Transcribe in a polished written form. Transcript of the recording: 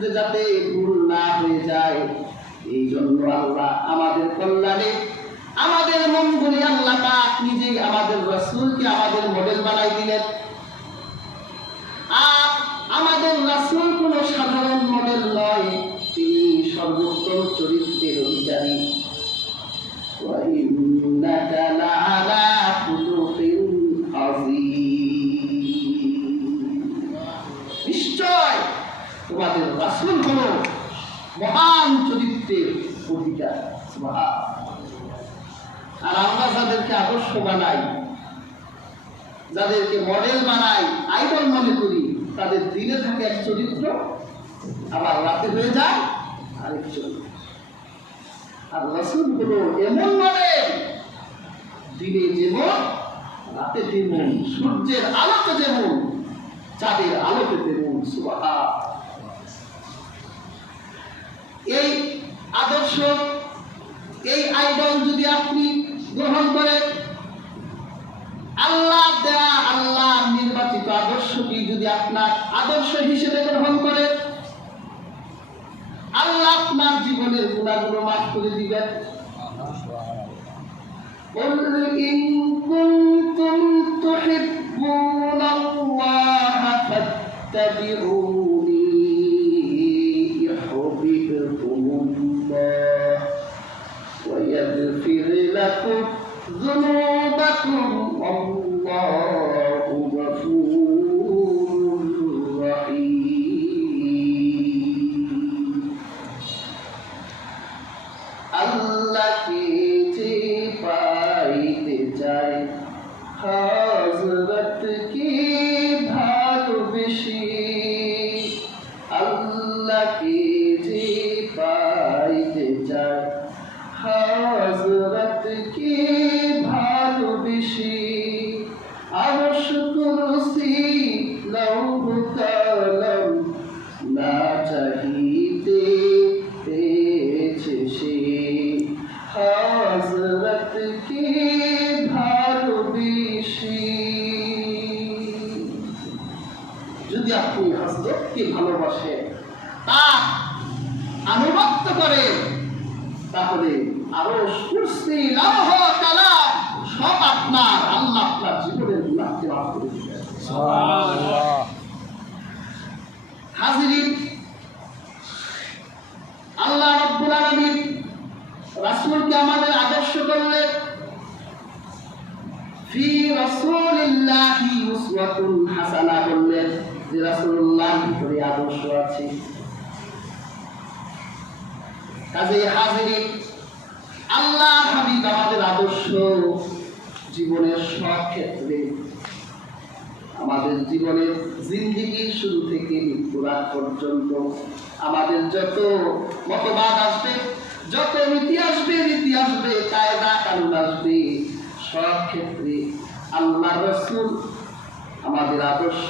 ক্ষেত্রে যাতে ভুল না হয়ে যায়, এই জন্য আল্লাহ আমাদের কল্যাণে, আমাদের মঙ্গলে আল্লাহ পাক নিজেই আমাদের রাসূলকে আমাদের মডেল বানাই দিলেন। আর আমাদের রাসূল কোনো সাধারণ মডেল নয়, তিনি সর্বোত্তম চরিত্রের অধিকারী। ওয়া ইন্নাকা লাআলা খুলুকিন আযীম। নিশ্চয় তোমাদের রাসূল হলো মহান চরিত্রের অধিকার। সুবহানাল্লাহ। আর আমরা যাদেরকে আদর্শ বানাই, যাদেরকে মডেল বানাই, আইডল মনে করি, তাদের দিনে থাকে এক চরিত্র, আবার রাতে হয়ে যায় আরেক চরিত্র। আর রাসূল হলো এমন মডেল, দিনে যেমন রাতে তেমন, সূর্যের আলোতে যেমন চাঁদের আলোতে তেমন। সুবহানাল্লাহ। এই আদর্শ, এই আইডল যদি আপনি গ্রহণ করেন, আল্লাহ দেয়া, আল্লাহ নির্বাচিত আদর্শটি যদি আপনার আদর্শ হিসেবে গ্রহণ করেন, আল্লাহ আপনার জীবনের গুনাহগুলো মাফ করে দিবেন। قُلْ إِن كُنتُمْ تُحِبُّونَ اللَّهَ فَاتَّبِعُونِي يُحْبِبْكُمُ اللَّهُ وَيَغْفِرْ لَكُمْ ذُنُوبَكُمْ وَاللَّهُ غَفُورٌ رَّحِيمٌ। আল্লাহকে যে পাইতে চাই, হযরতকে ভালোবেসে, আল্লাহকে যে পাইতে চাই, হযরতকে ভালোবেসে, আরশ কুরসি লৌহ কলম না চাহিতে পেয়েছে সে, হযরতকে ভালোবেসে। যদি আপনি হযরতকে ভালোবাসেন, তার আনুগত্য করেন, তাহলে আরশ কুরসি লৌহ কলম সব আপনার, আল্লাহ আপনার জীবনের গুনাহকে মাফ করে দিবেন। সুবহানাল্লাহ। হাজিরিন, আল্লাহ রাব্বুল আলামিন রাসূলকে আমাদের আদর্শ করলেন। ফি রাসূলিল্লাহি উসওয়াতুন হাসানা বললেন, যে রাসূলুল্লাহর ভিতরে আদর্শ আছে। কাজেই হাজিরিন, আল্লাহর হাবিব আমাদের আদর্শ জীবনের সব ক্ষেত্রে, আমাদের জীবনের জিন্দেগির শুরু থেকে মৃত্যুর আগ পর্যন্ত আমাদের যত মতবাদ আসবে, যত রীতি আসবে, কায়দা কানুন আসবে, সব ক্ষেত্রে আল্লাহর রাসূল আমাদের আদর্শ।